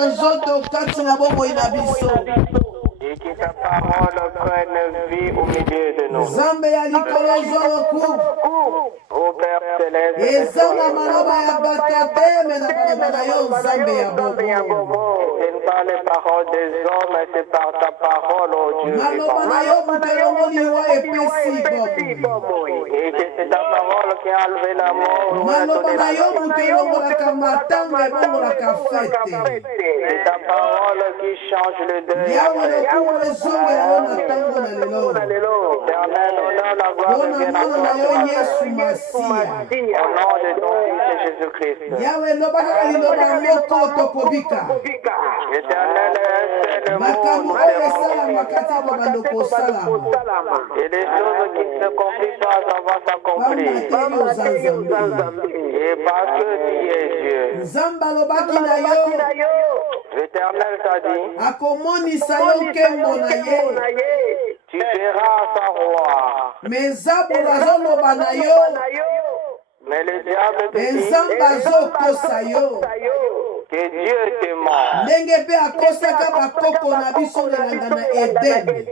nzoto kati na bomoi na biso. Et que ta parole prenne vie au milieu de nous. Nzambe ya likolo zoloku. Ô Père Céleste, Eza na maloba ya bato te me na maloba na yo nzambe ya bomo. ce n'est pas les paroles des hommes, mais c'est par ta parole, ô Dieu. Maloba na yo moto elongoli wa epesi bomo. Et que c'est ta parole qui a enlevé la mort. Maloba na yo moto elongolaka matanga ebongolaka fete. C'est ta parole qui change le deuil. Yawe lokumu ezongela yo na ntango na lelo. Éternel, honneur, la gloire Mpona revienne à mwana na yo toi. Yesu Masiya. Au nom de ton Fils Jésus-Christ. Yawe loba kaka liloba moko tokobika. Éternel, c'est le Makambo mot oyo esalama kati ya babando kosalama. et des choses qui ne s'accomplissent pas avant s'accomplir. Bamate yo Nzambe. Et parce que tu es Dieu. Nzambe alobaki na yo L'Éternel t'a dit, akomonisa yo nkembo na ye. tu verras sa roi. Me nzambe azoloba na yo. Mais le diable te Me dit nzambe azokosa yo. que Dieu te ment. Ndenge mpe akosaka bakoko na biso elanga na Eden.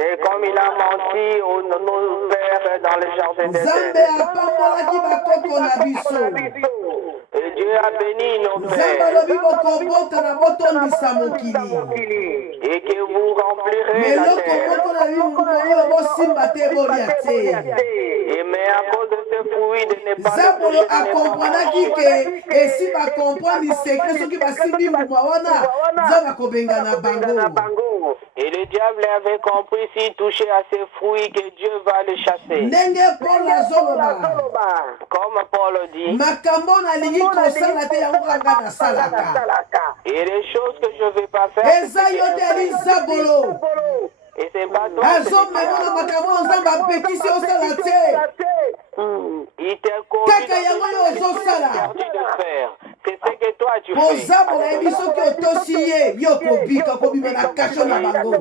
Et comme il a menti nos pères dans le jardin Nzambe d'Éden. apambolaki bakoko na biso. Et Dieu a béni nos Nzambe pères. alobi bokobota na botondisa mokili. Et que vous remplirez Me la eloko terre. moko na bino oyo bosimba te bolia te. Et mais à cause de ce fruit de ne pas Nzambe akomprenaki ke esi bakomprendre sekre soki basimbi mbuma wana Nzambe akobengana bango. Et le diable avait compris s'il touchait à ces fruits que Dieu va le chasser. Ndenge Paul azoloba Comme Paul dit, makambo nalingi kosala te yango kaka nasalaka. et les choses que je ne vais pas faire, Eza yo te ali nzabolo. et c'est pas toi, Azomemona makambo oyo Nzambe apekisi osala te. il t'a conduit Kaka yango yo ozosala. interdit de faire. C'est ce que toi tu fais. Kozabo nayebi soki otosi ye yo kobika kobima na kasho na bango.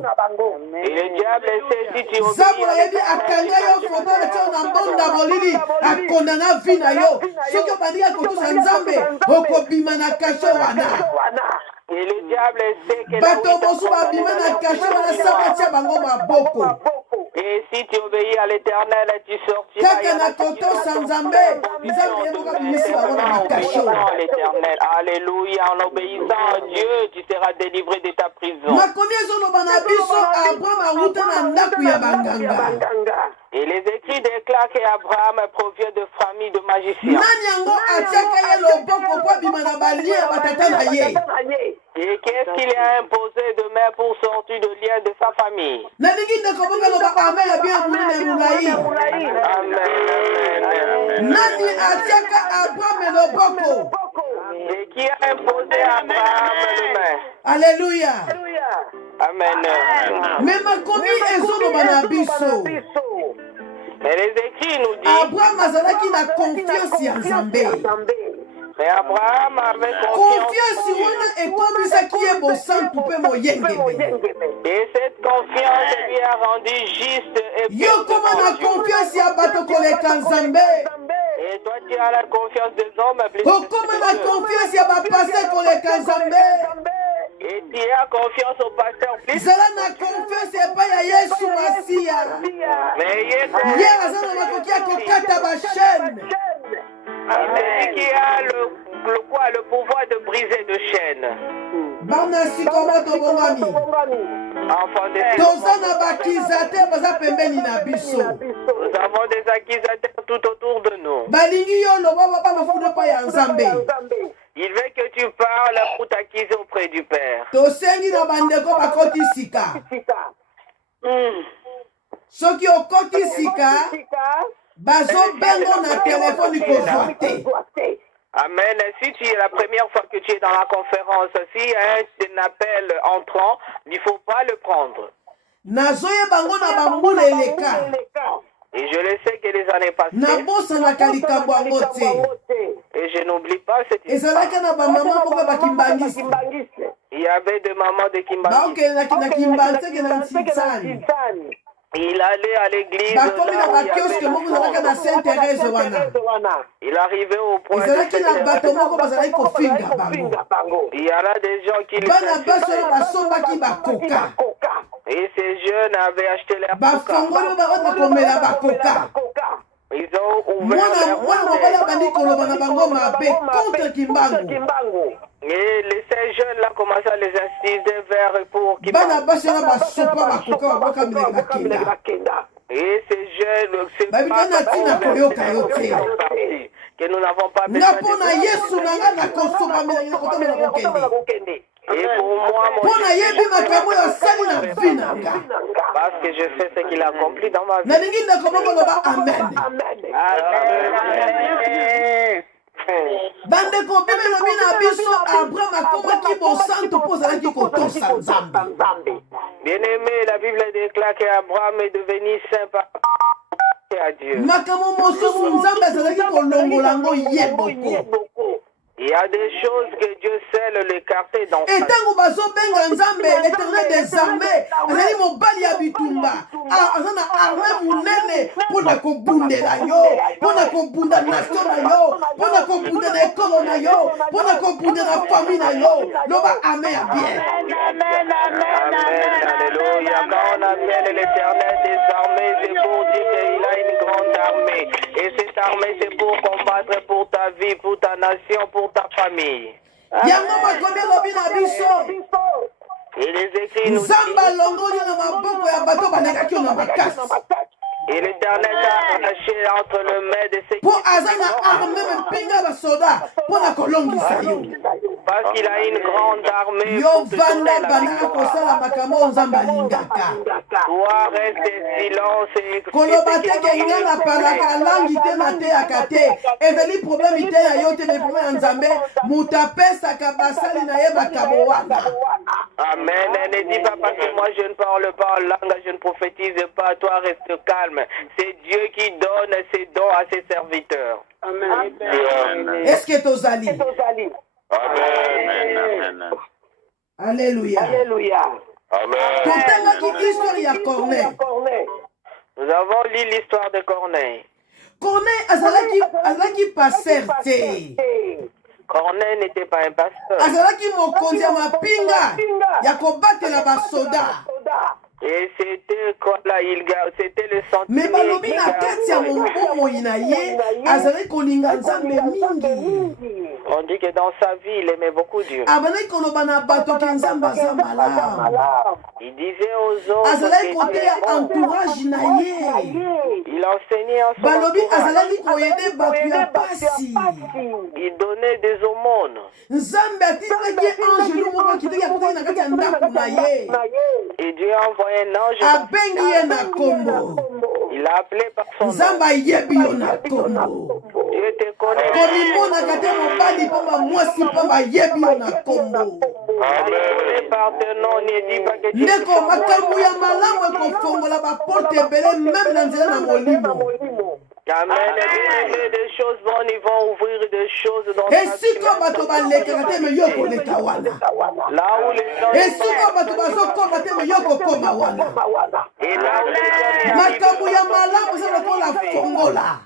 Et le diable sait si tu obéis Nzambe à nayebi akanga yo foto atio na mbonda molili akonda na vi na yo. Soki obandiki kotosa Nzambe okobima na kasho wana. Et le diable sait que Bato mosusu babima na kasho wana saka tia bango maboko. et si tu obéis à l'Éternel, tu sortiras. Kaka na kotosa Nzambe Nzambe yebuka bimisi bango na makasho. L'Éternel, alléluia, en obéissant à Dieu, tu seras délivré de ta prison. Makomi ezoloba na biso Abraham awuta na ndako ya banganga. Et les écrits déclarent qu'Abraham provient de famille de magiciens. Nani yango atiaka ye loboko po abima na balie ya batata na ye. Et qu'est-ce qu'il a imposé de main pour sortir de lien de sa famille? Nalingi ndeko boka loba amen ya bien munene mulai. Amen. Nani atiaka Abraham loboko. Et qui a imposé à Abraham de main? Alléluia. Amen. Mais makomi ezoloba na biso. Mais les écrits nous disent, Abraham azalaki na confiance ya Nzambe. mais Abraham avait Confiance wana ekomisaki ye bosantu mpe moyengebe. Et cette confiance lui a rendu juste et Yo koma na confiance ya bato koleka Nzambe. Et toi tu as la confiance des hommes plus Okoma na confiance ya bapasteur koleka Nzambe. et tu as confiance au pasteur plus. Zala na confiance epai ya Yesu Masiya. Mais Ye aza na makoki ya kokata bachaîne. celui qui a le pouvoir de briser de chaînes. Bana sikoma tobongami. Enfant de Toza na bakizateur baza pembeni na biso. nous avons des accusateurs tout autour de nous. Balingi yo loba baba mafuta pa ya Nzambe. Il veut que tu parles pour t'acquiser auprès du Père. Tosengi na bandeko bakoti sika. Soki okoti sika bazobengo na telefoni kozwa te. Amen. Si tu es la première fois que tu es dans la conférence, si un appel entrant, il ne faut pas le prendre. Nazoyeba ngo na bambula eleka. Et je le sais que les années passées, nabosanaka likambo yango te. et je n'oublie pas cette ezalaki na bamama moko bakimbangisi il y avait des mamans de Kimbangis. baokende na kimbangisi eke na nsitsani Il allait à l'église. bakomi na bakioske moko ezalaka na Sainte Thérèse wana. Il arrivait au point ezalaki na bato moko bazalaki kofinga bango. il y en a des gens qui bana basi oyo basombaki bakoka. et ces jeunes avaient acheté leur bafongoli baota komela bakoka. Ils ont ouvert leur mwana mobali abandi koloba na bango mabe contre kimbangu. Et ces jeunes-là commençaient à les inciter vers pour qu'ils bana basi wana basopa bakoka baboka mileka kenda. Et ces jeunes, c'est pas que nous n'avons pas besoin de et pour moi, parce que je sais ce qu'il a accompli dans ma vie. Amen. bandeko bible lobi na biso Abraham akomaki bosantu mpo ozalaki kotosa Nzambe. Bien-aimé, la Bible déclare qu'Abraham est devenu saint par à Dieu. makambo mosusu Nzambe azalaki kolongola yango ye boko. Il y a des choses que Dieu sait l'écarter dans sa vie. etango bazobenga Nzambe l'Éternel des armées azali mobali ya bitumba aza na arme munene mpona kobundela yo, mpona kobunda nation na yo, mpona kobunda na ekolo na yo, mpona kobunda na famille na yo. Loba amen ya bien. Amen, alléluia. Quand on appelle l'Éternel des armées, c'est pour dire qu'il a une grande armée. Et cette armée, c'est pour combattre pour ta vie, pour ta nation, pour ta famille. yango makomi elobi na biso Et les écrits nous Nzambe alongoli na maboko ya bato balekaki yo na makasi. et l'Éternel a arraché entre le mains de ses mpo aza na arme mpinga basoda mpona kolongisa yo. parce qu'il a une grande armée. yo vanda bandaka kosala makambo oyo Nzambe alingaka. Toi reste silence et koloba te ke nga napalaka langi te nateyaka te ezali problème te ya yo te me problème ya Nzambe moto apesaka basali na ye makambo wana. Amen. Ne dis pas parce que moi je ne parle pas en langue, je ne prophétise pas, toi reste calme. C'est Dieu qui donne ses dons à ses serviteurs. Amen. Est-ce que tozali? Amen. Alléluia. totangaki histoire ya Corneille. Nous avons lu l'histoire de Corneille. Corneille azalaki pasteur te. Corneille n'était pas un pasteur. azalaki mokonzi ya mapinga ya kobatela basoda. Et c'était quoi là, c'était le sentiment. Mais balobi na kati ya bomoi na ye azalaki kolinga Nzambe mingi. On dit que dans sa vie, il aimait beaucoup Dieu. abandaki koloba na bato ke Nzambe aza malamu. Il disait aux autres azalaki que koteya entourage na ye. il enseignait en son balobi entourage. azalaki koyede bato ya pasi. Il donnait des aumônes. Nzambe atindaki ye angelu moko akitaki akotaki na kati ya ndako na ye. Et Dieu a envoyé un ange. abengi ye na kombo. Il l'a appelé par son nom. Nzambe ayebi yo na kombo. Dieu te connaît. komimonaka te mobali mpo bamwasi mpo bayebi yo na kombo. Par ton nom, ne dis pas que tu ndeko makambo ya malamu ekofongola baporte ebele meme na nzela na molimo. Amen. Des choses bonnes, ils vont ouvrir des choses dans esika bato balekaka te me yo koleka wana. là où les gens esika bato bazokoma te me yo kokoma wana. et là où les gens makambo ya malamu eza lokola fongola.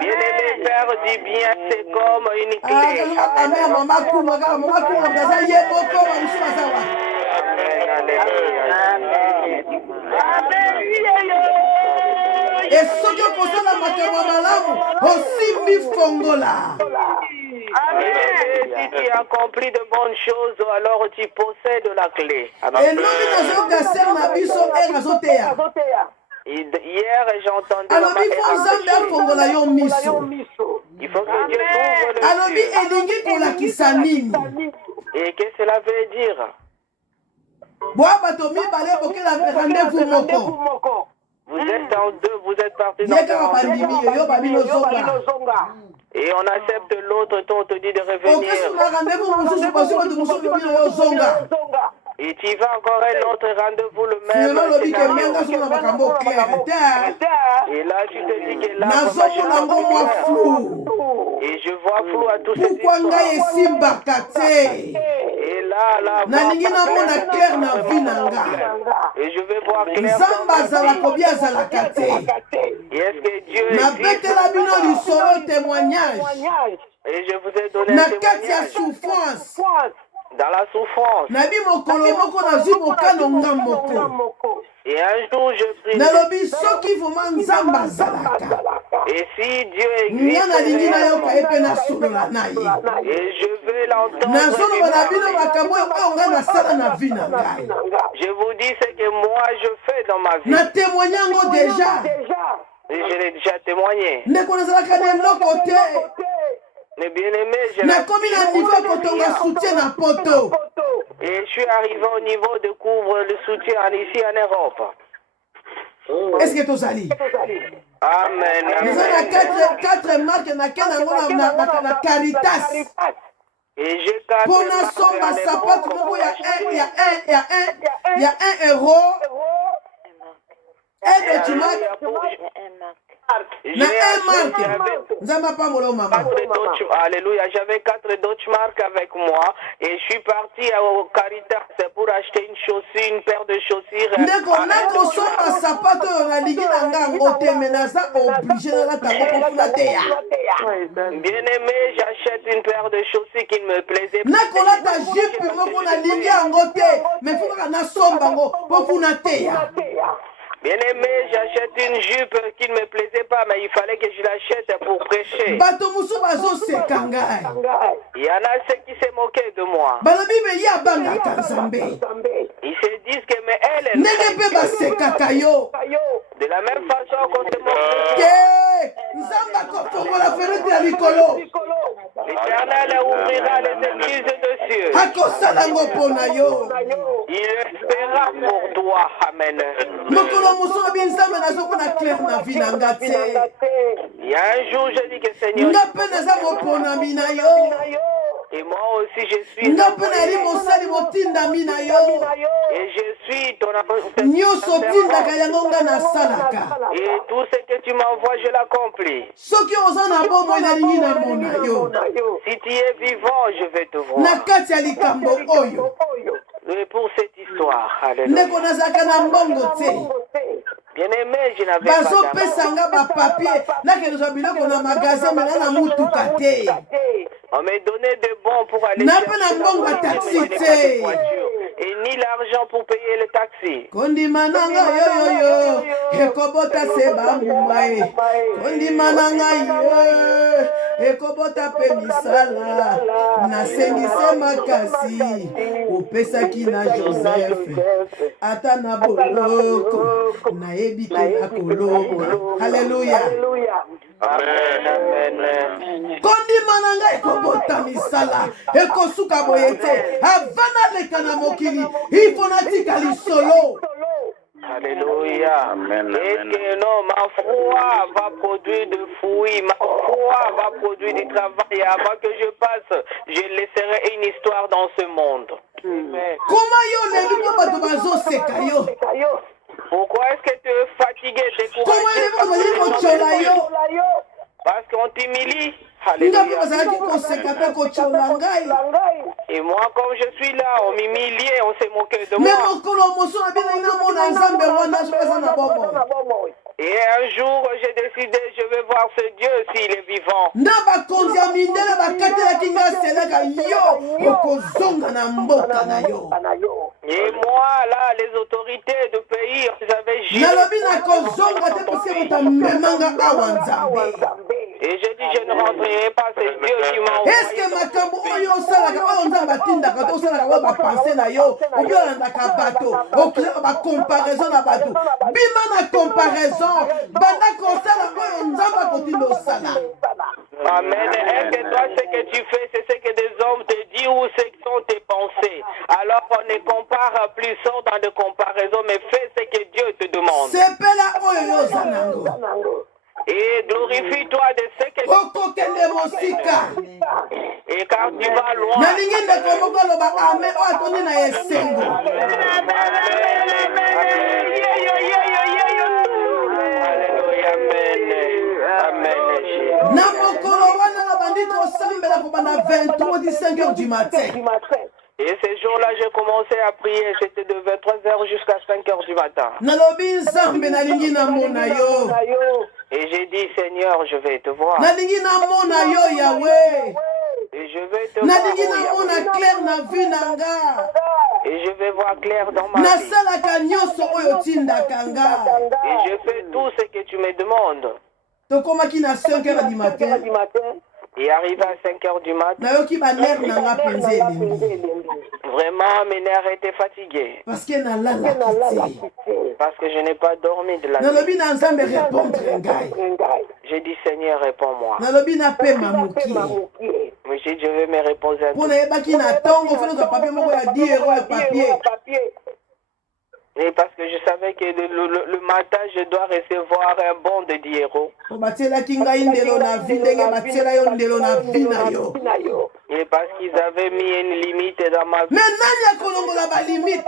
bien-aimé, faire du bien, c'est comme une clé. Amen. mama kuma kaka mama kuma baza ye moko bamusu baza wana. esoki okosala makambo ya malamu osimbi fongola. Si tu accomplis de bonnes choses, alors tu possèdes la clé. elobi nazogaser na biso ere azoteya. Hier, j'ai entendu alobi fo Nzambe afongola yo miso. il faut que Dieu t'ouvre le alobi elingi kolakisa nini. Et qu'est-ce que cela veut dire? boa bato mibale bokela rendez-vous moko. Vous êtes en deux, vous êtes partis dans ye kaka bandimi yo babino zonga. et on accepte l'autre, toi on te dit de revenir. okesuna rendez-vous mosusu bazwi bato mosusu bino yo zonga. Et tu vas encore un autre rendez-vous le même. Finalement, lobi que menga sona makambo clair ta. Et là, tu te dis que là, Nazomona ngo mwa flou. et je vois flou à tous ces Pourquoi ngai histoires. esimbaka te? Et là, Nalingi namona clair na vie na nga. et je vais voir clair. Nzambe azalaka obi azalaka te. Et est-ce que Dieu Nabetela existe? bino lisolo témoignage. Et je vous ai donné Na un kati ya témoignage. souffrance. Dans la souffrance. Nabi mokolo moko nazwi mokano nga moko. Et un jour, je prie. Nalobi soki vraiment Nzambe azalaka. Et si Dieu Nga existe, nalingi nayoka ye mpe nasolola na ye. et je veux l'entendre. Nazoloba na bino makambo oyo nga nasala na vie na ngai. Je vous dis ce que moi je fais dans ma vie. Natémoigne yango déjà. Et je l'ai déjà témoigné. Ndeko nazalaka na eloko te. Mais bien aimé, je Nakomi na niveau ya kotonga soutien na poto. et je suis arrivé au niveau de couvre le soutien ici en Europe. Est-ce que tozali? Amen. Naza na Amen. 4 marques na kena yango na Caritas. Et j'ai 4 Pour nasomba sapato moko ya 1 euro. Et tu marques na 1 marque. Nzamba pamolo mama. Alléluia, j'avais 4 Dutch marques avec moi et je suis parti au Caritas pour acheter une chaussure, une paire de chaussures. Ndeko nakosomba sapato oyo nalingi na nga yango te me naza oblige nalata yango mpofuna te ya. Bien aimé, j'achète une paire de chaussures qui ne me plaisait pas. nakolata jipe moko nalingi yango te me fokaka nasomba yango mpofuna te ya. Bien aimé, j'achète une jupe qui ne me plaisait pas, mais il fallait que je l'achète pour prêcher. bato mosusu bazoseka ngai. Il y en a ceux qui se moquaient de moi. balobi me ye abangaka nzambe. Ils se disent que mais elle ndenge mpe basekaka yo. de la même façon qu'on se moque de ke toi. nzambe akofongola fenêtre ya likolo. L'Éternel ouvrira les églises de cieux. akosala yango mpo na yo. Il le fera pour toi. Amen. mokolo mosusu obi nzambe nazomona clair na vi na nga te. Il y a un jour, je dis que Seigneur, nga mpe naza moponami na yo. et moi aussi je suis. nga mpe nali mosali motindami na yo. Et je suis ton nyonso otindaka yango nga nasalaka. et tout ce que tu m'envoies, je l'accomplis. soki oza na bomoi nalingi namona yo. Si tu es vivant, je vais te voir. na kati ya likambo oyo Et pour cette histoire, alléluia. ndeko nazalaka na mbongo te. Bien aimé, je n'avais pas bazopesa nga bapapie nakelezwa biloko na magasin menga na mutuka te. on m'a donné de bons pour aller na mpe na mbongo ya taxi te. et ni l'argent pour payer le taxi. kondima na ngai yoyoyo ekobota se bambuma ye. kondima na ngai ye ekobota mpe misala. nasengise makasi opesaki na Joseph ata na boloko nayebi te nakolonga. Haleluya. Amen, amen. kondima na ngai ekobota misala ekosuka boye te. ava naleka na mokili ifo natika lisolo. Alléluia. Et que non, ma foi va produire de fruits, ma foi va produire du travail. Avant que je passe, je laisserai une histoire dans ce monde. koma yo leli mpo bato bazoseka yo. Pourquoi est-ce que tu es fatigué, koma leli mpo bazali kotyola yo. Parce qu'on t'humilie. nga mpe Alléluia. bazalaki koseka mpe kotyola ngai. Et moi, comme je suis là, on m'humiliait, on s'est moqué de me moi. mokolo mosusu na bino namona nzambe wana soki aza na bomoi. Et un jour, j'ai décidé, je vais voir ce Dieu s'il est vivant. na bakonzi ya mindele bakatelaki nga seleka yo okozonga na mboka na yo. Et moi, là, les autorités du pays, ils avaient géré. nalobi nakozonga te posi moto amemanga awa nzambe. Et j'ai dit, je ne rentrerai pas, c'est Dieu qui m'a envoyé. eske makambo oyo osalaka oyo nzambe atindaka te osalaka oyo bapense na yo obi olandaka bato okozaka bacomparaison na bato. bima na comparaison banda kosala oyo nzambe akotinda osala. Amen. Est-ce que toi, ce que tu fais, c'est ce que des hommes te disent ou ce que sont tes pensées? Alors on ne compare plus, sort dans de comparaison, mais fais ce que Dieu te demande. sepela oyo yo oza nango. Et glorifie-toi de ce que okokende mosika et car tu vas loin. nalingi ndeko moko aloba ame oyo atondi na esengo na mokolo wana na bandi kosambela kobanda 23 di 5 heures du matin. Et ces jours-là, j'ai commencé à prier. C'était de 23h jusqu'à 5h du matin. nalobi nzambe nalingi namona yo Et j'ai dit, Seigneur, je vais te voir. nalingi namona yo Yahweh Et je vais te voir. nalingi oh namona Yahweh. clair na vie nanga Et je vais voir clair dans ma vie. nasalaka nyonso oyo otindaka nga Et je fais tout ce que tu me demandes. tokomaki na 5 heures du matin Et arrivé à 5h du matin, nayoki baner nanga mpenza elengi vraiment mes nerfs étaient fatigués. parce que nalalaki te Parce que je n'ai pas dormi de la nuit. nalobi na nzambe répondre ngai J'ai dit, Seigneur, réponds-moi. nalobi napema mokie Mais j'ai dit, je vais me reposer un mpo peu. nayebaki na ntongo fo nozwa papier moko ya 10 euro ya papier Et parce que je savais que le matin, je dois recevoir un bon de 10 euros. po batielaki ngai ndelo na vi ndenge batiela yo ndelo na vi na yo Et parce qu'ils avaient mis une limite dans ma vie. me nani akolongola balimite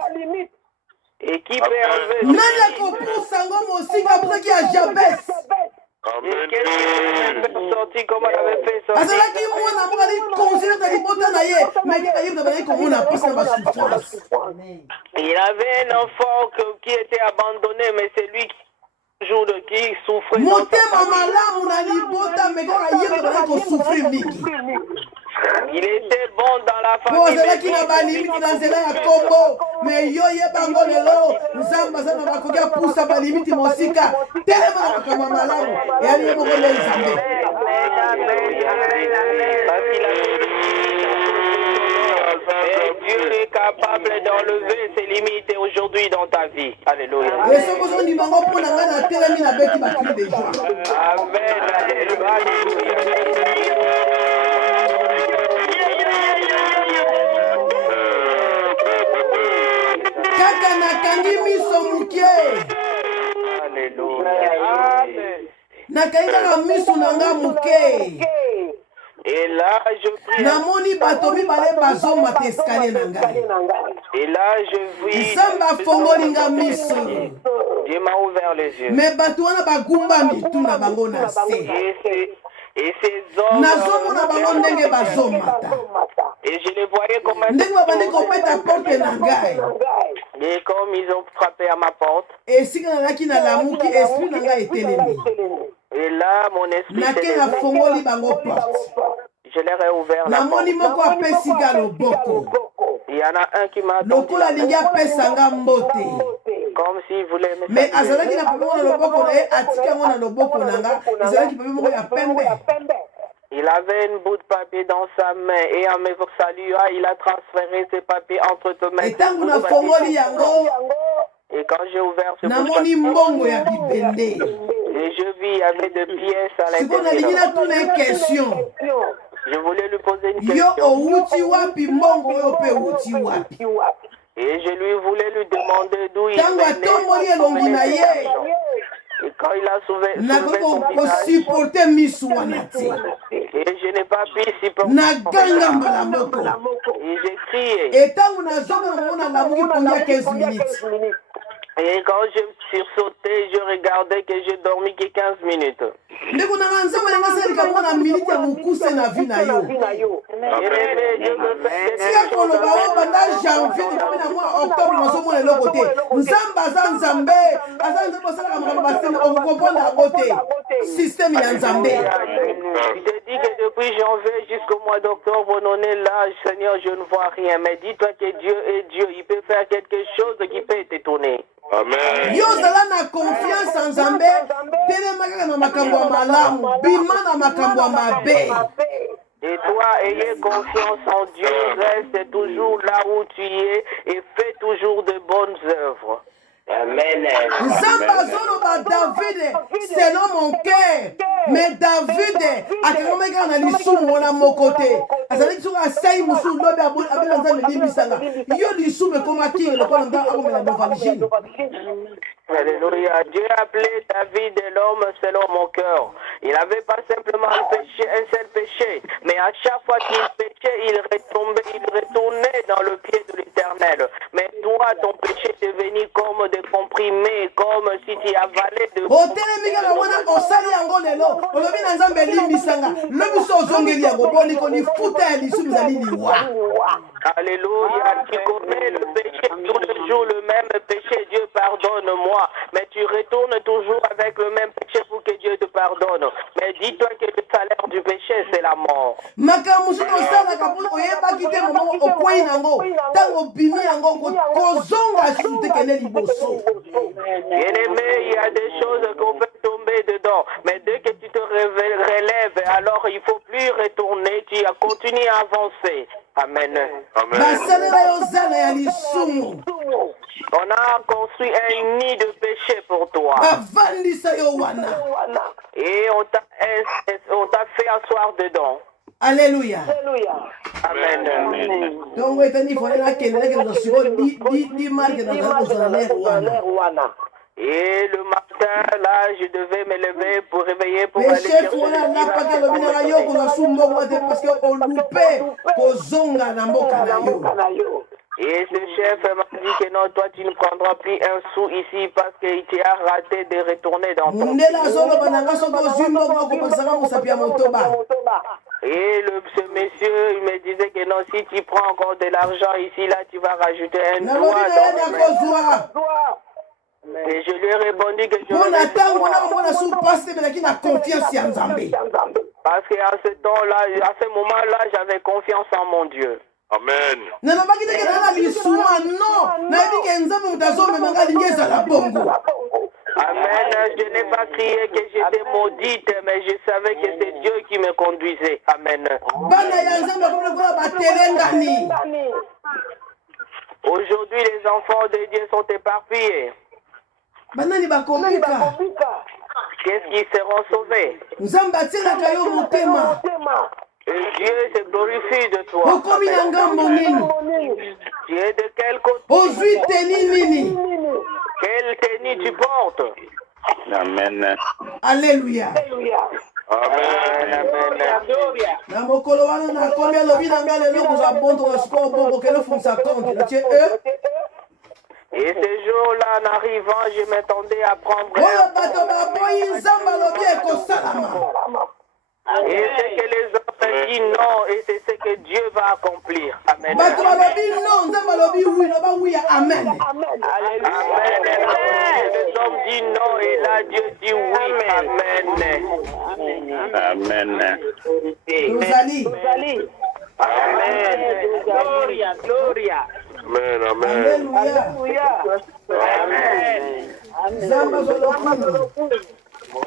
Et qui peut enlever nani akopusa ngo mosika mpusaki ya jabes Et qu'est-ce qui peut me faire sortir comme elle avait fait sortir? azalaki mwana moko ali conscience na libota na ye me kaka ye bazalaki komona mpasi na basouffrance Il avait un enfant qui était abandonné, mais c'est lui qui souffrait. dans sa motema famille. malamu na libota me kaka ye bazalaki kosouffrir mingi Il était bon dans la po famille. azalaki na balimite na nzela ya kombo me yo yebango lelo nzambe aza na bakoki apusa balimite mosika telema na makambo ya malamu eyali ye moko nde nzambe Et Dieu est capable d'enlever ses limites aujourd'hui dans ta vie. Alléluia. esoko ozondi bango mpo na ngai natelemi nabeti bakri de joie Amen. kaka nakangi miso mokie Alléluia. Amen. nakangi kaka miso na nga moke Et là, je prie. namoni bato mibale bazomata eskalier na ngai Et là, je vis. nzambe afongoli nga miso Dieu m'a ouvert les yeux. me bato wana bagumba mitu na bango na se Et ces hommes. nazomona bango ndenge bazomata Et je les voyais comme un. ndenge babandi kopeta porte na ngai Et comme ils ont frappé à ma porte. esika nazalaki nalamuki esprit na ngai etelemi Et là, mon esprit. nake s'est levé. nafongoli bango porte Je leur ai ouvert la porte. namoni moko apesi nga loboko Il y en a un qui m'a attendu. lokola alingi apesa nga mbote Comme s'il voulait me me saluer. azalaki na pape moko na loboko na ye atika yango na loboko na nga ezalaki pape moko ya pembe Il avait une bout de papier dans sa main et en me saluant, il a transféré ses papiers entre tes mains. etango nafongoli yango Et quand j'ai ouvert ce bout de namoni papier, mbongo ya bibende et je vis, il y avait des pièces à sikoyo nalingi l'intérieur. natuna ye question Je voulais lui poser une yo question. owuti wapi mbongo oyo mpe owuti wapi Et je lui voulais lui demander d'où il ntango venait. atomboli elongi na ye Et quand il a soulevé nakoki son visage, kosupporte misu wana te et je n'ai pas pu supporter. naganga mbala moko Et j'ai crié. etango nazonga nango nalamuki pongi ya 15 minutes Et quand je sursautais, je regardais que j'ai dormi que 15 minutes. ndeko nanga nzambe nanga asalika moko na miniti ya mokuse na vi na yo tika koloba o banda janvier tokomi na mwa octobre nazomona eloko te nzambe aza nzambe osalaka makambo basene okokomprendre yango te systeme ya nzambe Je te dis que depuis janvier jusqu'au mois d'octobre, on est là, Seigneur, je ne vois rien. Mais dis-toi que Dieu est Dieu. Il peut faire quelque chose qui peut t'étonner. Amen. yo ozala na confiance en nzambe telema kaka na makambo ya malamu bima na makambo ya mabe Et toi, ayez confiance en Dieu, reste toujours là où tu es et fais toujours de bonnes œuvres. Amen. Nzambe azoloba David selon mon cœur. Mais David akangamaki kaka na lisumu wana moko te. Azalaki soki asai mosusu lobi abela Nzambe limbisanga. Yo lisumu ekomaki lokola Nzambe akomela novaligine. Alléluia. Dieu a appelé David l'homme selon mon cœur. Il n'avait pas simplement un seul péché, mais à chaque fois qu'il péchait, il retournait dans le pied de l'Éternel. Mais toi, ton péché est devenu comme des comprimés, comme si tu avalais de... Alléluia. Tu commets le péché tous les jours, le même péché. Dieu pardonne-moi. Mais tu retournes toujours avec le même péché pour que Dieu te pardonne. Mais dis-toi que le salaire du péché, c'est la mort. Bien-aimé, il y a des choses qu'on peut tomber dedans. Mais dès que tu te relèves, alors il ne faut plus retourner. Tu as continué à avancer. Amen. On a construit un nid de péché pour toi. Et on t'a fait asseoir dedans. Alléluia. Amen. Donc, et le matin, là, je devais me lever pour réveiller pour aller chercher. Et ce chef m'a dit que non, toi tu ne prendras plus un sou ici parce qu'il t'a raté de retourner dans ton pays. Et ce monsieur, il me disait que non, si tu prends encore de l'argent ici, là, tu vas rajouter un doigt. Et je lui ai répondu que je parce qu'à ce temps-là, à ce moment-là, j'avais confiance en mon Dieu. Amen. Amen. Je n'ai pas crié que j'étais maudite, mais je savais que c'est Dieu qui me conduisait. Amen. Aujourd'hui, les enfants de Dieu sont éparpillés. Qu'est-ce qui seront sauvés? Et Dieu se glorifie de toi. Tu es de quel côté? Quelle tenue tu portes? Amen. Alléluia. Amen. Et ce jour-là, en arrivant, je m'attendais à prendre et c'est que les hommes disent non, et c'est ce que Dieu va accomplir. Amen. Amen. Les hommes disent non, et là Dieu dit oui. Amen. Amen. Amen. Gloria. Amen.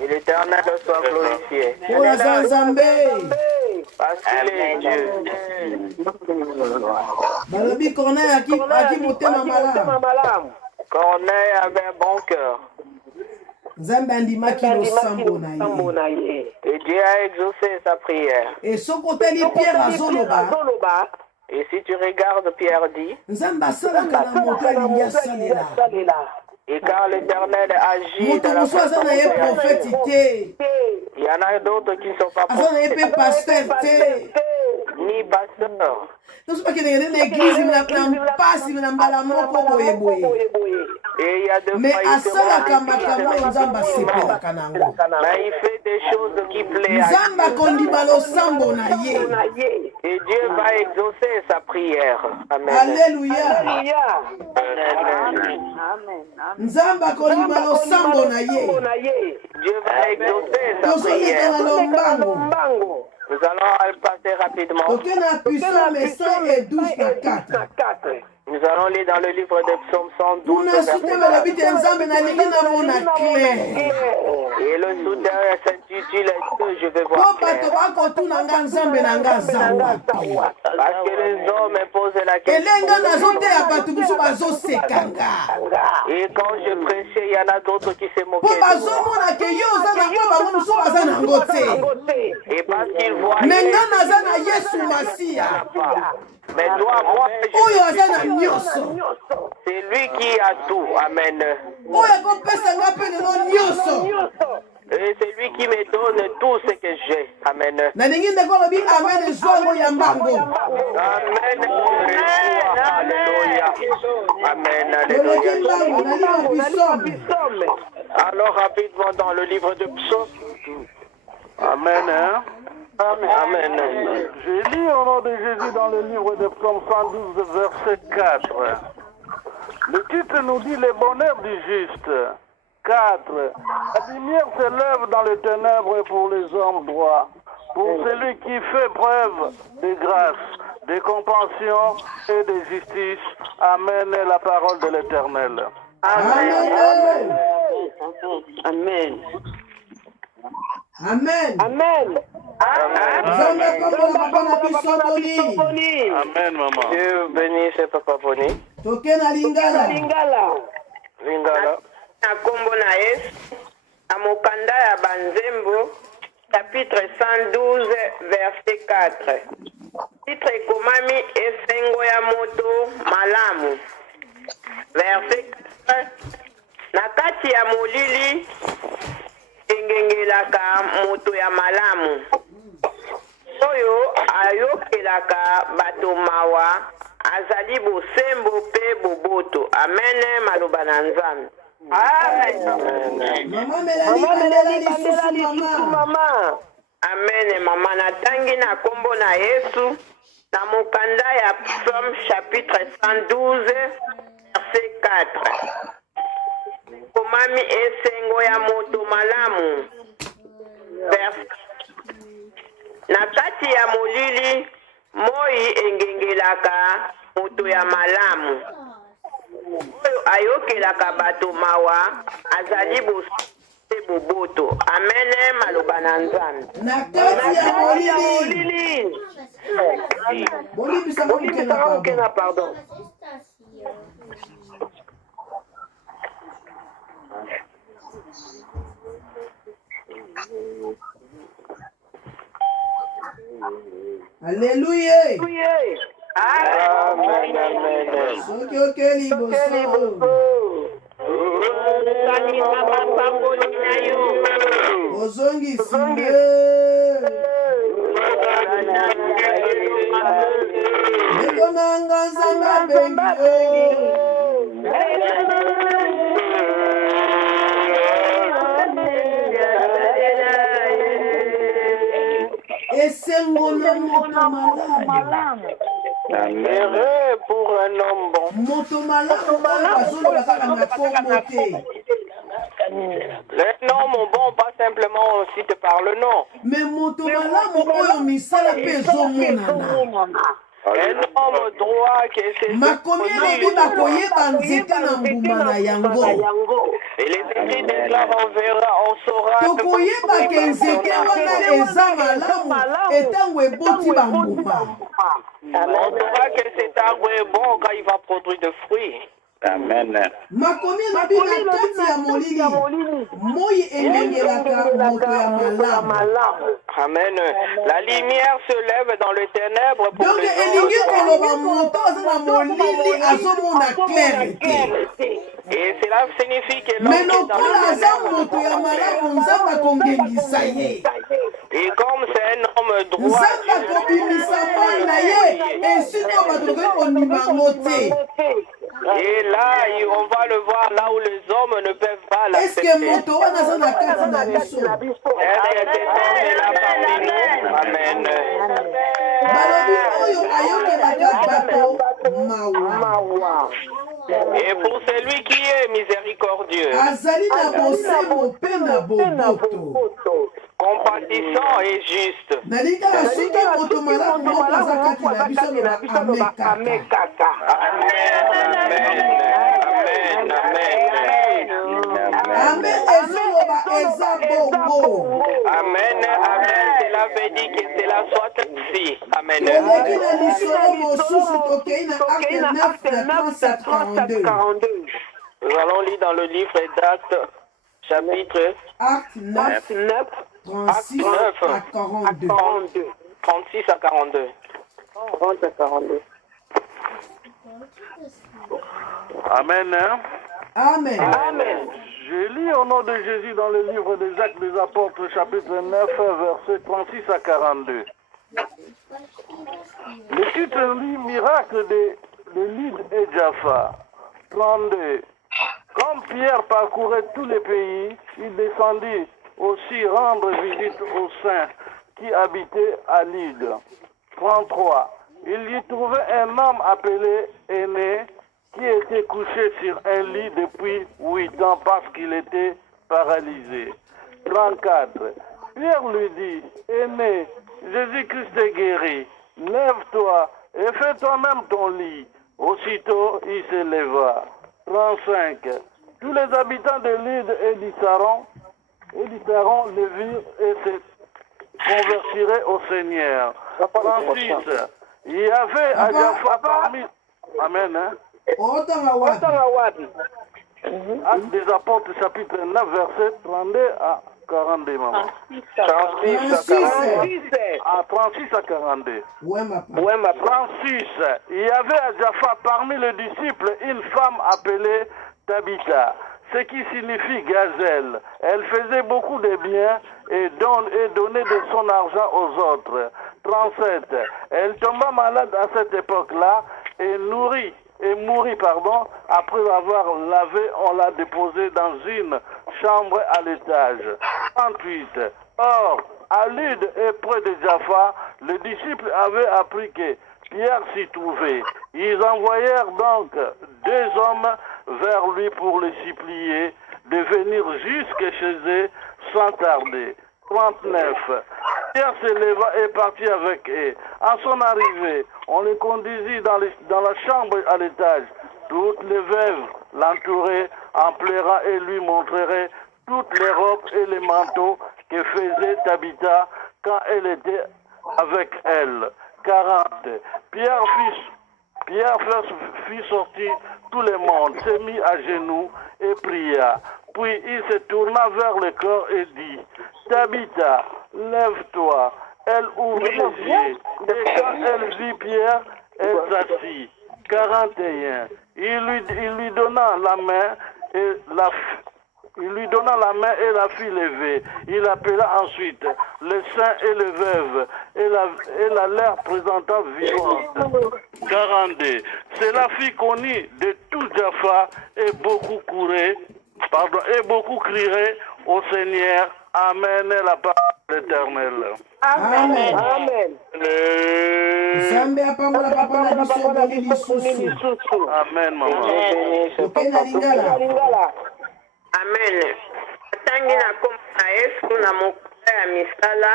Et l'Éternel soit glorifié. Parce qu'il est Dieu. Corneille avait un bon cœur. Et Dieu a exaucé sa prière. Et si tu regardes, Pierre dit, et quand l'Éternel agit dans la façon il y en a d'autres qui ne sont pas prophètes, ni pasteurs. Et il y a de mais il fait des choses qui plaisent à Dieu. Et Dieu va exaucer sa prière. Amen. Alléluia. Dieu va exaucer sa prière. Nous allons passer rapidement. Aucun a puissant, mais 112 na 4. Nous allons lire dans le livre de Psaume 112, tunasutema na biti ya nzambe na lingi na mona clair. Et le souterrain s'intitule que je vais Po voir bato clair. bakotuna nga nzambe na nga zawa. Parce que les hommes posent la question. Elenga nazoteya bato biso bazosekanga. Et quand je prêchais, il y en a d'autres qui se Po moquaient de moi. bazomona ke yo oza na po bango mosusu baza nango te. Et parce qu'ils voient. Me nga naza na Yesu Masiya. Mais toi, moi, Oyo aza na nyonso. c'est lui qui a tout. Amen. Oyo akopesa nga mpe lelo nyonso. Et c'est lui qui me donne tout ce que j'ai. Amen. nalingi ndeko alobi amen ezwa yango ya mbango. Amen. Alléluia. Amen. Toleki Alléluia. mbango na livre du Psaume. Alors rapidement dans le livre de Psaume. Amen. Hein? Amen. Je lis au nom de Jésus dans le livre de Psaume 112, verset 4. Le titre nous dit le bonheur du juste. 4. La lumière s'élève dans les ténèbres pour les hommes droits, pour celui qui fait preuve de grâce, de compassion et de justice. Amen. La parole de l'Éternel. Amen. Amen. Amen. Amen. Nzambe akombola papa na biso boni. Amen, maman. Dieu bénisse Papa Boni. Toke na lingala. Lingala. Na kombo na Yesu na mokanda ya banzembo chapitre 112 verset 4. Titre ekomami esengo ya moto malamu. Verset 4. Na kati ya molili engengelaka moto ya malamu. Oyo ayokelaka bato mawa azali bosembo pe boboto. Amen. Maloba na Nzambe. Amen. Mama Melanie bandela lisusu mama. Amen. Mama natangi na kombo na Yesu na mokanda ya Psaume chapitre 112 verset 4. Komami esengo ya moto malamu. Na kati ya molili moi engengelaka moto ya malamu. Oyo ayokelaka bato mawa azali boboto. Amen. Maloba na Nzambe. Na kati ya molili. Boli bisango mukena pardon. Alléluia. Amen. Amen. Soki okeli boso. Ozongi simbe. Ndeko nanga Nzambe abengi yo. Esengo na moto malamu. Heureux pour un homme bon. Moto malamu oyo bazoloba kaka na kombo te. Les noms bons, pas simplement on cite par le nom. Me moto malamu oyo misala mpe ezomonana. Un homme droit que c'est makomi elobi bakoyeba nzete na mbuma na yango. et les écrits déclarent on verra, on saura. Tokoyeba ke nzete wana eza malamu etango eboti bambuma. On saura que cet arbre est bon quand il va produire de fruits. Amen. makomi elobi na kati ya molili moi engengelaka moto ya malamu. Amen. La lumière se lève dans le ténèbre pour donc elingi koloba moto aza na molili azomona clarté. et cela signifie que me l'homme qui est lokola dans aza le moto ya malamu nzambe akongengisa ye. et comme c'est un homme droit, nzambe akobimisa moi na ye esiko bato tokoki kondima yango te. et là on va le voir là où les hommes ne peuvent pas eske l'accepter. moto wana aza na kati na biso. Amen. balobi oyo ayokelaka bato mawa. Et pour celui qui est miséricordieux, azali na bosembo mpe na boboto. compatissant et juste. Nalingaka soki moto malamu moko aza kati na biso loba ame kaka. Ame ezoloba eza bongo. Amen, amen. Cela veut dire que cela soit ainsi. Amen. Toleki na lisolo mosusu tokei na acte 9 na 37-42. Nous allons lire dans le livre d'Actes, chapitre Acte 9, 36 à 42. 36 à 42. Amen. Hein? Amen. Je lis au nom de Jésus dans le livre des Actes des Apôtres, chapitre 9, versets 36 à 42. Le titre lit Miracle de Lyd et Jaffa. 32. Comme Pierre parcourait tous les pays, il descendit aussi rendre visite aux saints qui habitaient à Lyd. 33. Il y trouvait un homme appelé Aîné qui était couché sur un lit depuis 8 ans parce qu'il était paralysé. 34. Pierre lui dit, Aîné, Jésus-Christ est guéri, lève-toi et fais toi-même ton lit. Aussitôt, il se leva. 35. Tous les habitants de Lyd et d'Issaron le virent et se convertiraient au Seigneur. 36. Il y avait à Jaffa parmi... Amen, hein? Actes des Apôtres, chapitre 9, verset 32 à 42, maman. 36 à 42. Ouais, ma part. 36. Il y avait à Jaffa parmi les disciples une femme appelée Tabitha, ce qui signifie gazelle. Elle faisait beaucoup de bien et donnait de son argent aux autres. 37. Elle tomba malade à cette époque-là et mourut, après avoir lavé, on l'a déposée dans une chambre à l'étage. 38. Or, à Lyd et près de Jaffa, les disciples avaient appris que Pierre s'y trouvait. Ils envoyèrent donc 2 hommes vers lui pour le supplier de venir jusque chez eux sans tarder. 39. Pierre se leva et partit avec eux. À son arrivée, on le conduisit dans la chambre à l'étage. Toutes les veuves l'entouraient en pleurant et lui montreraient toutes les robes et les manteaux que faisait Tabitha quand elle était avec elle. 40. Pierre fit sortir tout le monde, se mit à genoux et pria. Puis il se tourna vers le corps et dit, Tabitha, lève-toi. Elle ouvrit les yeux. Et quand elle vit Pierre, elle s'assit. 41. Il lui donna la main et la fit lever. Il appela ensuite les saints et les veuves et la leur présenta vivante. 42. Cela fit connue de tout Jaffa et beaucoup crieraient au Seigneur. Amen. La parole de l'Éternel. Amen. Le... Nzambe apambola papa na biso boni lisusu. Amen, maman. Toke na lingala. Amen. Atangi na kombo na Yesu na mokolo ya misala.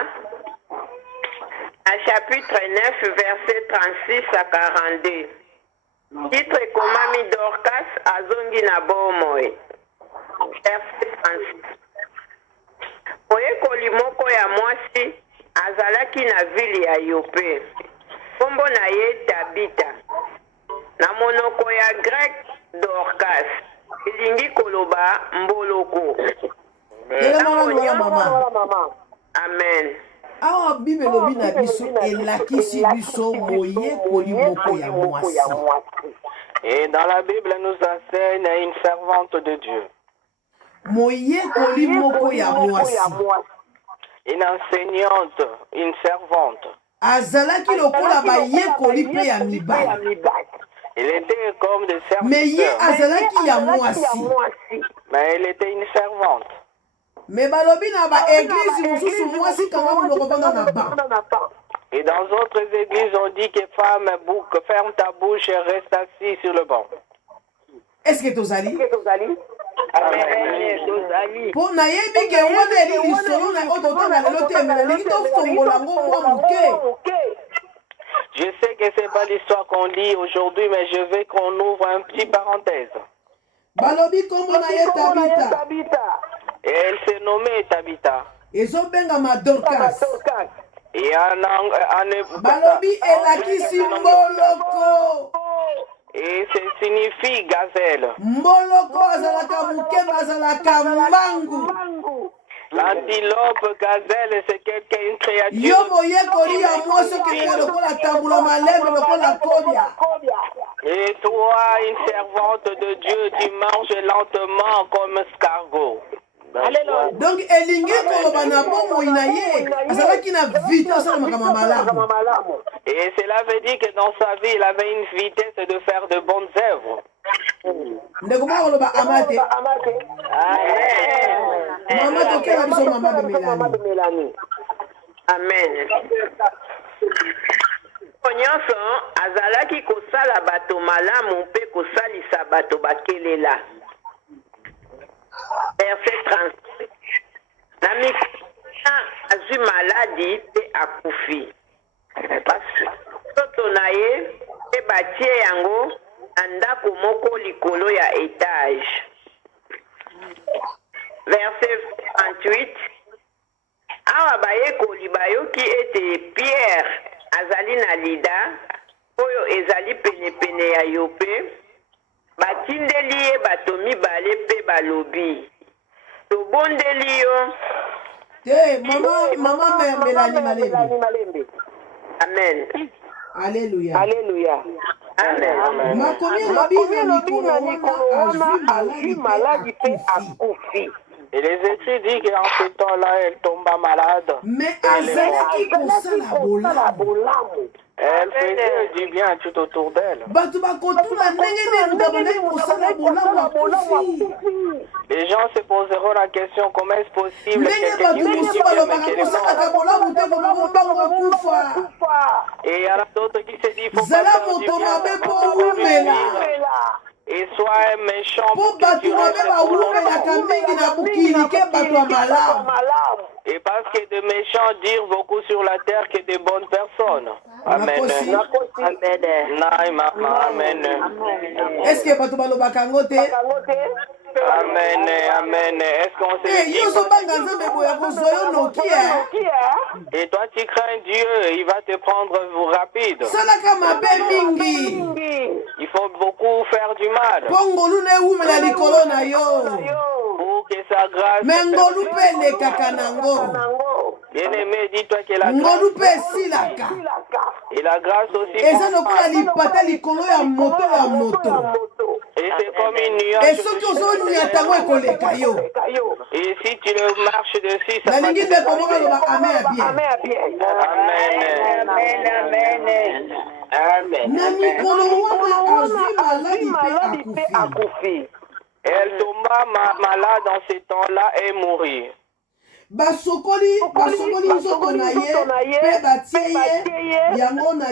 À chapitre 9, verset 36 à 42. Titre ekomami Dorcas azongi na bomoi. Verset 36. Oyekoli moko ya mwasi azalaki na vile ya Yope. Kombo na ye Tabita. Na monoko ya grec Dorcas. Ilingi koloba mboloko. Amen. Awa Bible lobi na biso elakisi biso moyekoli moko ya mwasi. Et dans la Bible, nous enseigne une servante de Dieu. Moyekoli moko ya mwasi. Une enseignante, une servante. Azalaki lokola bayekoli mpe ya mibali. Elle était comme des servantes. Mais ye azalaki ya mwasi. Mais elle était une servante. Mais balobi na ba église mususu mwasi kanga muloko bana na ba. Et dans d'autres églises, on dit que femme, ferme ta bouche et reste assis sur le banc. Est-ce que tozali? Amen. Po nayebi ke wana eli lisolo na ototanga lelo te mais nalingi tofongola ngo mwa moke. Je sais que c'est pas l'histoire qu'on lit aujourd'hui, mais je veux qu'on ouvre un petit parenthèse. Balobi kombo na ye Tabita. Et elle s'est nommée Tabitha. Ezobengama Dorcas. Et Balobi elakisi mboloko. Et ça signifie gazelle. Mboloko azalaka mukeba azalaka mangu. L'antilope gazelle, c'est quelqu'un, une créature. Yo moye kolia moso ke lokola tambula malembe lokola kodia. Et toi, une servante de Dieu, tu manges lentement comme escargot. Donc elingi koloba na bomo inaye azalaki na vite osala makambo malamu. Et cela veut dire que dans sa vie, il avait une vitesse de faire de bonnes œuvres. Ndeko mwa koloba amate. Mama tokela biso mama Melanie. Amen. Nyonso azalaki kosala bato malamu mpe kosalisa bato bakelela. Verset 35. Na mikolo azwi maladi mpe akufi. Toto na ye mpe batie yango na ndako moko likolo ya etage. Verset 38. Awa bayekoli bayoki ete Pierre azali na Lida oyo ezali penepene ya Yope, batindeli ye bato mibale mpe balobi tobondeli yo. Mama Melanie Malembe. Amen. Alléluia. Amen. Makomi lobi na mikolo wana azwi maladi mpe akufi. Et les écrits disent qu'en ce temps-là, elle tomba malade. Mais azalaki kosala bolamu. Elle faisait du bien tout autour d'elle. Bato bakotuna ndenge nini ndabandaki kosala bolamu akufi. Les gens se poseront la question comment est-ce possible ndenge bato mosusu balobaka kosalaka bolamu te komoko mbango kufa. Et il y en a d'autres qui se disent faut zala pas faire du moto bien mabe mpo umela. et soit un méchant Po bato mabe bawumelaka mingi na bukili ke bato ya malamu. et parce que de méchants dirent beaucoup sur la terre que de bonnes personnes. Amen. Amen. Est-ce que bato balobaka ngo te? Amen. Est-ce qu'on se dit? Yo zobanga nzambe boya kozwa yo noki. Et toi tu crains Dieu, il va te prendre rapide. Salaka mabe mingi. Il faut beaucoup faire du mal Po ngolu na ewumela likolo na yo. pour que sa grâce. Me ngolu mpe elekaka nango. Bien-aimé, dis-toi que la ngolu mpe grâce esilaka. et la grâce aussi. Eza lokola lipata likolo ya moto. Et c'est comme une nuage. Et soki ozoniata ngo ekoleka yo. Et si tu le marches dessus, ça va nalingi te ndeko moko aloba amen ya bien. Amen. Na mikolo wana azwi maladi mpe akufi. Elle tomba malade en ce temps-là et mourit. basokoli nzoto na ye mpe batie ye yango na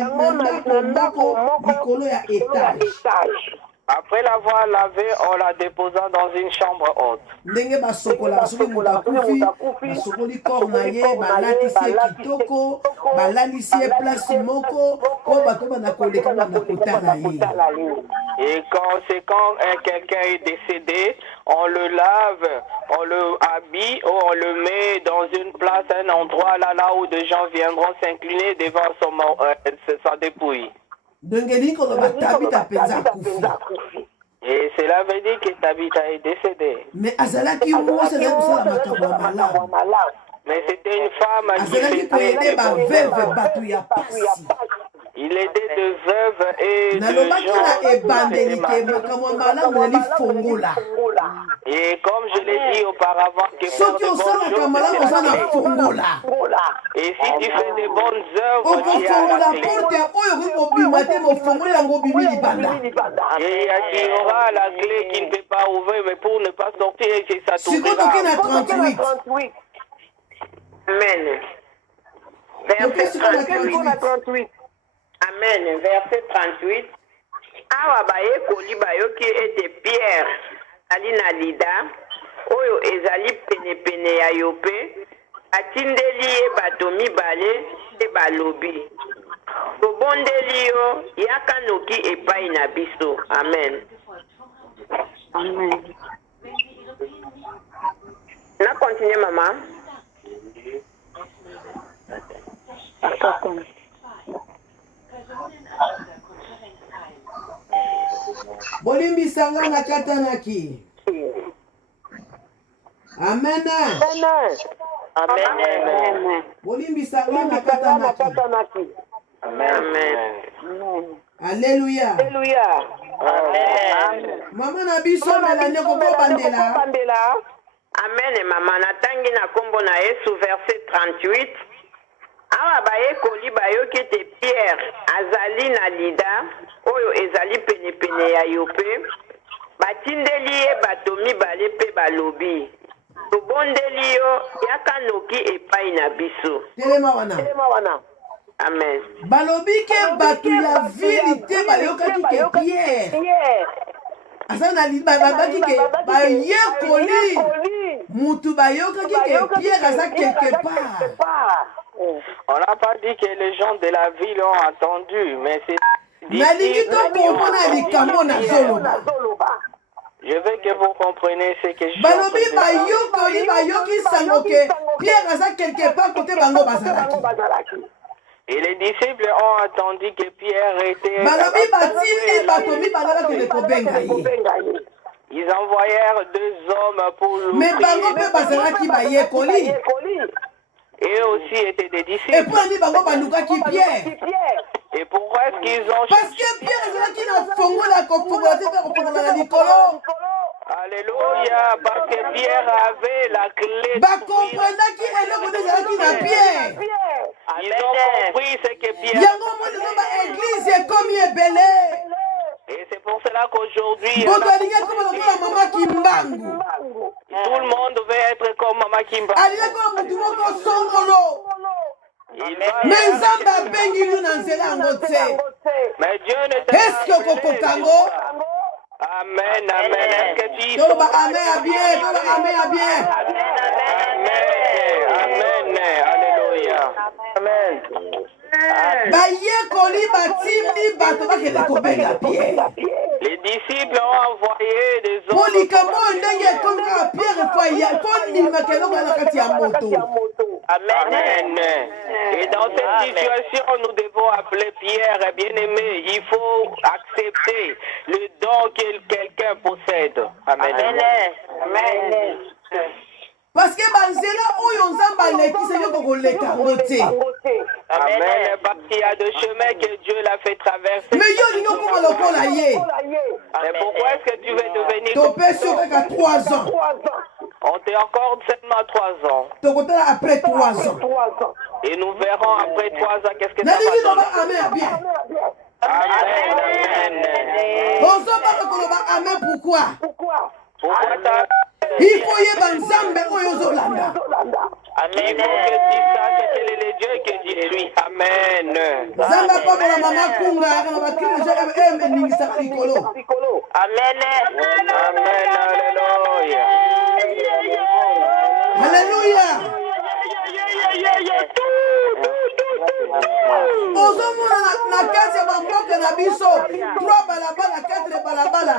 ndako likolo ya etage. Après l'avoir lavé, on la déposa dans une chambre haute. ndenge basokola soki moto akufi basokoli corps na ye balatisi ye kitoko balalisi ye place moko po bato bana koleka bana kotala ye. Et quand quelqu'un est décédé, on le lave, on le habille ou on le met dans une place, un endroit là où des gens viendront s'incliner devant sa dépouille. ndenge koloba Tabita mpenza akufi. Et cela veut dire que Tabitha est décédée. mais azalaki mwasi azalaki kosala makambo ya malamu. Mais c'était une femme azalaki koyede baveve bato ya pasi. il aidait de veuves et de nalobaki na gens. ebandeli te makambo ya malamu nalifongola. Et comme je l'ai dit auparavant, que faire soki de bonnes osalaka malamu oza na choses, fongola. et si tu fais de bonnes œuvres, tu as okofongola la clé. porte oyo okoki kobima te mofongoli yango obimi libanda. Et tu auras la clé qui ne peut pas ouvrir, mais pour ne pas sortir, et ça sikoyo toke na t'ouvrira. 38. Amen. toke Verset sikoyo na 38. 38. Amen. Verset 38. Awa bayekoli bayoki ete Pierre Pierre azali na lida oyo ezali penepene ya yo mpe atindeli ye bato mibale mpe balobi tobondeli yo yaka noki epai na biso. Amen. Amen. Na continue mama. bolimbisanga na katanaki. Amen. Amen. bolimbisanga na katanaki. Amen. Alléluia. Amen. Mama na biso melane koko bandela. Amen mama natangi na kombo na Yesu verset 38. Awa bayekoli bayoki ete Pierre azali na lida oyo ezali penepene ya yo mpe batindeli ye bato mibale mpe balobi tobondeli yo yaka noki epai na biso. Telema wana. Amen. Balobi ke bato ya vili te bayokaki ke Pierre aza na lida babaki ke bayekoli mutu bayokaki ke Pierre aza quelque part. On n'a pas dit que les gens de la ville ont entendu, mais c'est... Je veux que vous compreniez ce que je suis en train de dire. Et les disciples ont entendu que Pierre était... Ils envoyèrent 2 hommes pour l'ouvrir. Et eux aussi étaient des disciples. Et pourquoi est-ce qu'ils ont... Parce que Pierre Alléluia, parce que Pierre avait la clé. Ils ont compris ce que Pierre... Et c'est pour cela qu'aujourd'hui, tout le monde veut être comme Mama Kimba. Mais Dieu ne t'a pas. Amen, amen. Est-ce que tu y sens? Amen, alléluia. Amen. Les disciples ont envoyé des hommes. Amen. Et dans cette situation, nous devons appeler Pierre, bien-aimé. Il faut accepter le don que quelqu'un possède. Amen. Amen. Parce que banzela oyo nzamba lekisa yo kokoleka ngote. Amen. Parce qu'il y a des chemins que Dieu l'a fait traverser. Mais yo lingo koma lokola ye. Mais pourquoi est-ce que tu veux devenir... Topé sur 3 ans. On te accorde seulement 3 ans. Tokotala après 3 ans. Et nous verrons après 3 ans qu'est-ce que ça va donner. Amen. Amen. Amen. Pourquoi? Pourquoi t'as... Il faut y banzambe oyo zolanda. Amen. Il faut que tu saches quel est le Dieu que tu suis. Amen. Zanga papa la mama kunga na bakiri je ningisa likolo. Amen. Amen. Alléluia. Alléluia. Ozomona na kati ya bamboka na biso 3 balabala 4 balabala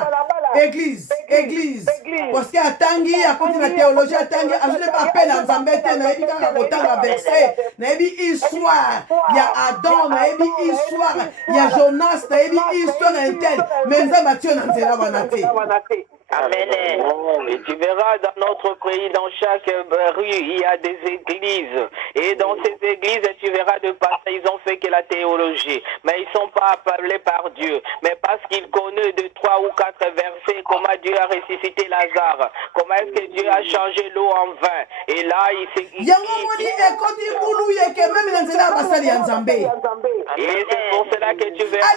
église parce que atangi akonti na théologie atangi azole pas appel à nzambe te na yebi kaka kotanga verset na yebi histoire ya Adam na yebi histoire ya Jonas na yebi histoire intel mais nzambe atio na nzela wana te. Amen. Et tu verras dans notre pays, dans chaque rue, il y a des églises. Et dans ces églises, tu verras de passer, ils ont fait que la théologie. Mais ils ne sont pas appelés par Dieu. Mais parce qu'ils connaissent de 3 ou 4 versets, comment Dieu a ressuscité Lazare. Comment est-ce que Dieu a changé l'eau en vin. Et là, il s'est... Et c'est pour cela que tu verras...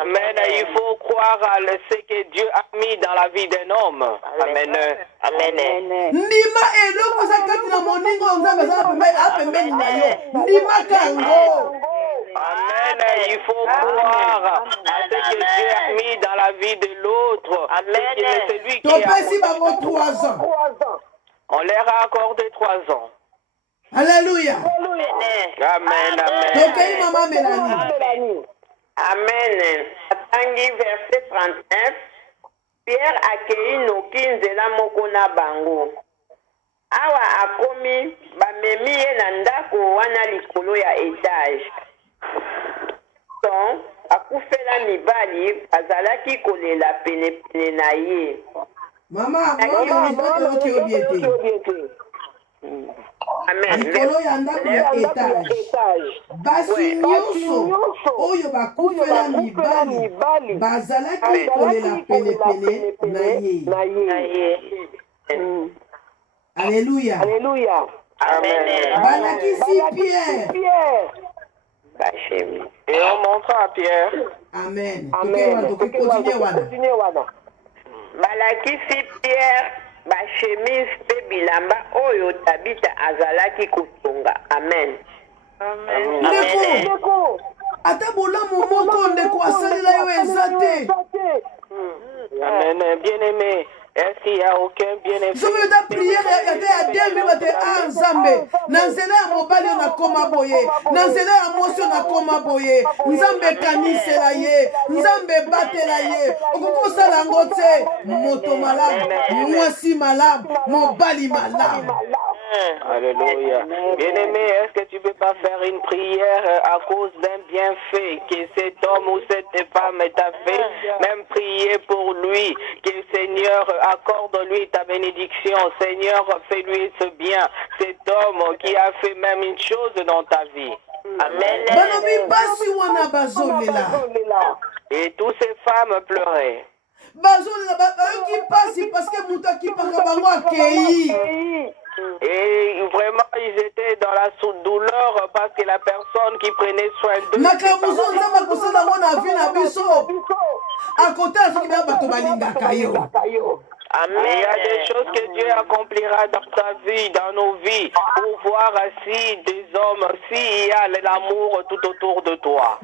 Amen. Il faut croire à ce que Dieu a mis dans la vie d'un homme. Amen. Amen. Amen. Il faut croire à C'est celui qui topesi a... bango 3 ans. On leur a accordé 3 ans. Alléluia. Amen, amen. Tokei mama Mélanie. Amen. Atangi verset 39. Pierre akei noki nzela moko na bango. Awa akomi bamemi ye na ndako wana likolo ya etage. Son akufela mibali azalaki kolela pene na ye. Mama, oyoki obiete. Amen. Likolo ya ndako ya etage. Basi nyonso oyo bakufela mibali bazalaki kolela pene na ye. Alléluia. Amen. Balakisi Pierre. Et on montre à Pierre. Amen. Continue wana. Balakisi Pierre bachemise pe bilamba oyo Tabita azalaki kotonga. Amen. Ndeko, ata bolamu moko ndeko asalela yo eza te. Amen. Bien-aimé. Est-ce qu'il n'y a aucun bien-aimé? Soki ta prière ya 2000 bate Nzambe na nzela ya mobali na koma boye na nzela ya mwasi na koma boye Nzambe kanisela ye Nzambe batela ye okokosala yango te moto malamu mwasi malamu mobali malamu. Alléluia. Bien-aimé, est-ce que tu ne peux pas faire une prière à cause d'un bienfait que cet homme ou cette femme t'a fait? Même prier pour lui, que le Seigneur accorde-lui ta bénédiction. Seigneur, fais-lui ce bien. Cet homme qui a fait même une chose dans ta vie. Amen. Et toutes ces femmes pleuraient. Et vraiment, ils étaient dans la douleur parce que la personne qui prenait soin d'eux. Amen. Il y a des choses que Dieu accomplira dans ta vie, dans nos vies, pour voir si des hommes, s'il y a l'amour tout autour de toi.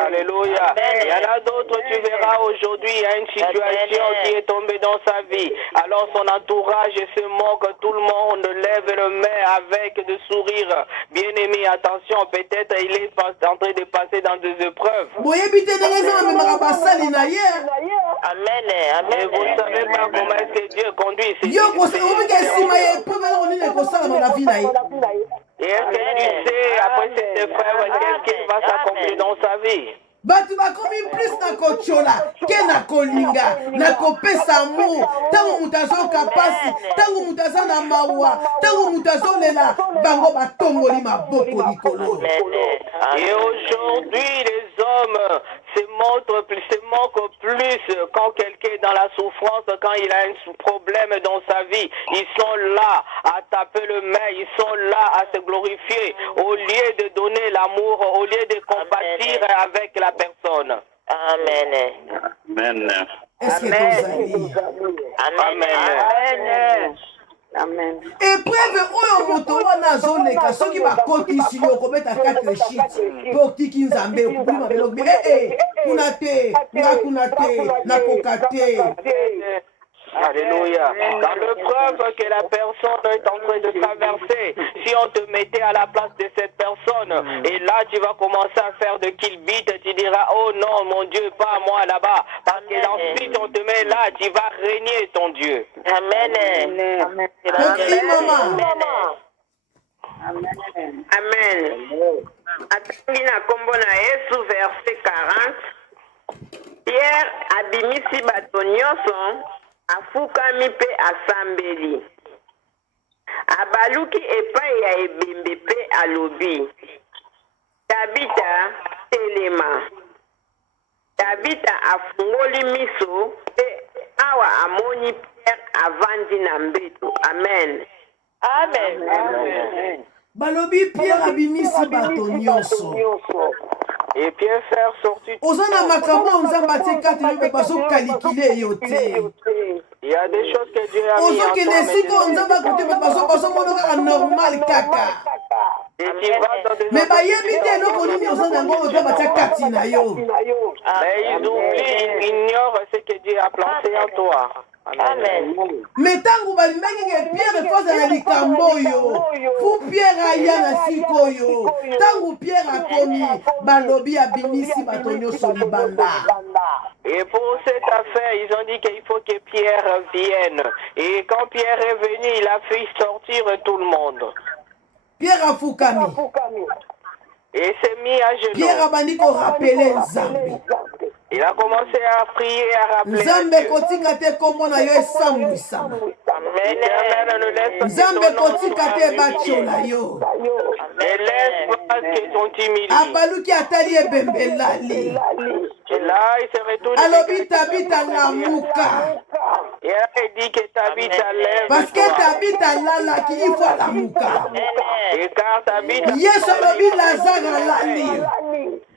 Alléluia. Il y en a d'autres, tu verras aujourd'hui, il y a une situation qui est tombée dans sa vie. Alors son entourage se moque, tout le monde lève le main avec de sourire. Bien-aimé, attention, peut-être il est en train de passer dans des épreuves. Amen. Mais vous ne savez pas comment est-ce que Dieu conduit ces Et est-ce que tu sais, après cette épreuve, qu'est-ce qui va s'accomplir dans sa vie? Batu bakomi plus na kochola ke na kolinga na kopesa amour tango mutazo kapasi tango mutaza na mawa tango mutazo lela bango batongoli maboko likolo. Et aujourd'hui les hommes se moquent plus quand quelqu'un est dans la souffrance, quand il a un problème dans sa vie. Ils sont là à taper le main, ils sont là à se glorifier au lieu de donner l'amour, au lieu de compatir avec la personne. Amen. Amen. Est-ce que vous Amen. Amen. Épreuve oyo moto wana azoleka soki bakotisi yo kobeta 4 shit po tiki Nzambe okuma belobi kuna te kuna te nakoka te. Alléluia. Dans l'épreuve que la personne est en train de traverser, si on te mettait à la place de cette personne, et là tu vas commencer à faire de kill beat, tu diras, oh non, mon Dieu, pas moi là-bas. Parce que ensuite on te met là, tu vas régner ton Dieu. Amen. Amen. Atangi na kombo na Yesu verset 40. Pierre abimisi bato nyonso afukami pe asambeli. Abaluki epai ya ebembe pe alobi. Tabita telema. Tabita afungoli miso pe awa amoni Pierre avandi na mbeto. Amen. Amen. Balobi Pierre abimisi bato nyonso. Et Pierre sorti. Ozana makambo Nzambe atie kati yo bazo calculer yo te. Il y a des choses que Dieu a mis en toi, ozokende mais esika nzambe akote bazomona kaka normal kaka et tu vas dans des me bayebi te eloko nini oza na yango oza batia kati na yo. mais ils oublient, ils ignorent ce que Dieu a planté en toi. Amen. me ntango balingaki ke Pierre kozala likambo oyo fu Pierre aya na sika oyo ntango Pierre akomi balobi abimisi bato nyonso libanda. Et pour cette affaire, ils ont dit qu'il faut que Pierre vienne. Et quand Pierre est venu, il a fait sortir tout le monde. Pierre afukami, Et s'est mis à genoux. Pierre abandi korapele nzambe. Il a commencé à prier, à rappeler Nzambe Dieu. kotika te kombo na yo esambwisama. L'Éternel ne laisse pas Nzambe que ton nom kotika soit te humilié. batiola yo. Ne laisse pas que ton t'humilie. abaluki atali ebembelali. Et là, il se retourne. alobi Tabita lamuka Et là, il dit que Tabitha lève. parce que Tabita lalaki ifo alamuka. Et car Tabitha. Yesu alobi Lazare alali.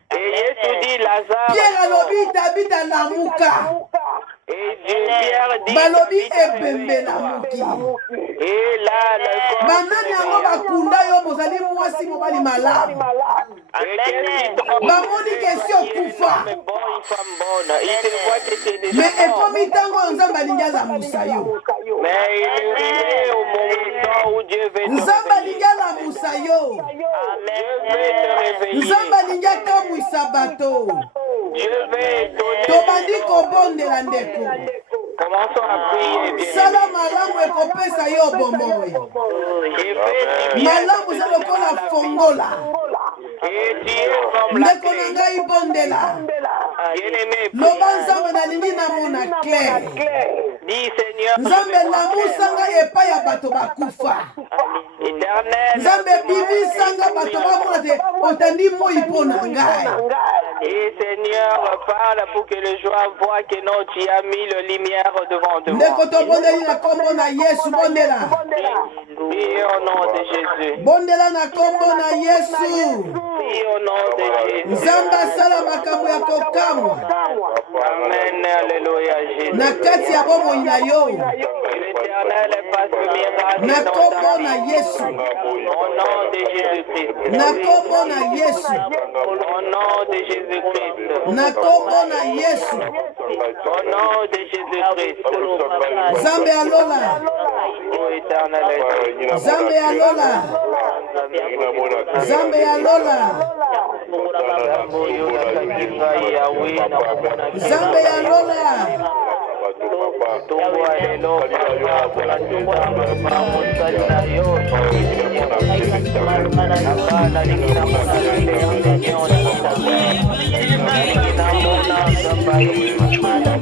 Et Jésus dit Lazare. Pierre alobi Tabita lamuka. Et Pierre dit. balobi ebembe lamuki. Et là, le corps. banani yango bakunda yo bozali mwasi mobali malamu. bamoni kesi okufa Mais bon, une femme bonne. Il te voit que tu es déjà me mort. ekomi ntango oyo nzambe alingi alamusa yo. Mais il est arrivé au moment où Dieu veut te nzambe réveiller. alingi alamusa yo. Dieu veut te réveiller. nzambe alingi akamwisa bato. Dieu veut donner. tobandi kobondela ndeko. Commençons à prier. Bien sala malamu ekopesa yo bomoi. et fais du bien. malamu eza lokola fongola. Et tu es comme la ndeko na clé. ngai bondela. Bien-aimé, loba nzambe nalingi namona claire. dis Seigneur, nzambe lamusa ngai epai ya bato bakufa. Éternel, nzambe bimisa ngai bato bamona te otandi moi mpo na ngai. et Seigneur, parle pour que les gens voient que non, tu as mis le lumière devant de ndeko moi. tobondeli na kombo na Yesu bondela. Prie au nom de Jésus. bondela na kombo na Yesu. Prie au nom de Jésus. nzambe asala makambo ya kokamwa Amen, alléluia, Jésus. na kati ya bomoi na yo L'Éternel passe le miracle na dans kombo ta na vie. Yesu. Au nom de Jésus-Christ. na kombo na Yesu. Au nom de Jésus-Christ. na kombo na Yesu. Au nom de Jésus-Christ. nzambe alola. Ô Éternel, nzambe alola. nzambe alola. nzambe alola. Thank you.